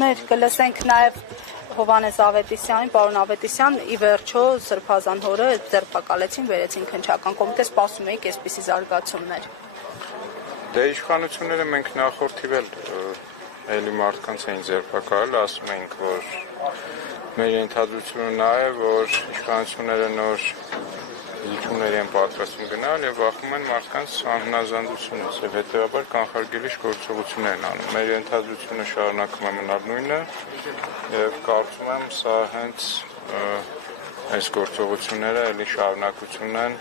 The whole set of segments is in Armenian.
Բարություններ, կլսենք նաև Հովհաննես Ավետիսյանին, պարոն Ավետիսյան, ի վերջո Սրբազան հորը ձերբակալեցին, վերեցին քննչական կոմիտե, սպասում էիք այսպիսի զարգացումներ։ Դե իշխանությունները մենք նախորդիվ էլի մարդկանց էին ձերբակալել, ասում էինք, որ մեր ենթադրությունը նա է, որ իշխանությունները նոր լիճումների են պատրաստում գնալ եւ վախում են մարդկանց անհնազանդությունից եւ հետեւաբար կանխարգելիչ գործողություններ են անում։ Մեր ենթադրությունը շարունակում է մնալ նույնը եւ կարծում եմ սա հենց այս գործողությունները էլի շարունակությունն են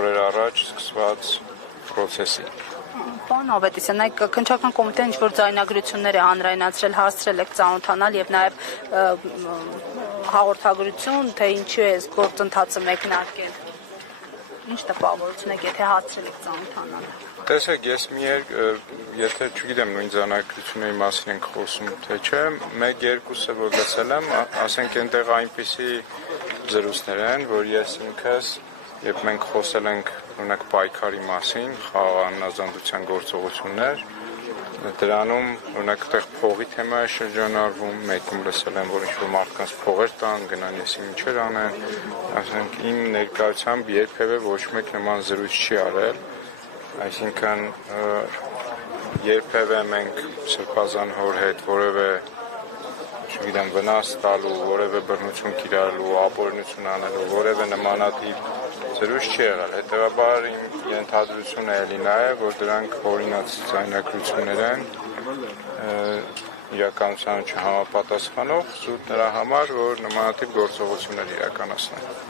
օրեր առաջ սկսված process-ի։ Պարոն Ավետիսյան, այդ քննչական կոմիտեն ինչ-որ ձայնագրություններ է հանրայնացրել, հասցրել եք ծանոթանալ եւ նաեւ հաղորդագրություն, թե ինչու է այս գործընթացը մեկնարկել։ Ինչ տպավորություն եք, եթե հասցրել եք ծանոթանալ։ Տեսեք, ես եթե չգիտեմ նույն ձայնագրությունների մասին ենք խոսում, թե չէ, 1-2-ը որ լսել եմ, ասենք այնտեղ այնպիսի զրույցներ են, որ ես ինքս երբ մենք խոսել ենք օրինակ պայքարի մասին, խաղաղանազանդության գործողություններ, դրանում օրինակ այդտեղ փողի թեմա է շրջանառվում, մեկում լսել եմ, որ ինչ-որ մարդկանց փողեր տան, գնան եսի ինչեր անեն, ասենք իմ ներկայությամբ երբևէ ոչ մեկ նման զրույց չի արել, այսինքն երբևէ մենք Սրբազան հոր հետ որևէ չգիտեմ վնաս տալու, որևէ բռնություն կիրառելու, ապօրինություն անելու, որևէ նմանատիպ զրույց չի եղել։ Հետևաբար իմ ենթադրությունը էլի նա է, որ դրանք օրինաց ձայնագրություններ են, իրականությանը չհամապատասխանող, զուտ նրա համար, որ նմանատիպ գործողություններ իրականացնեն։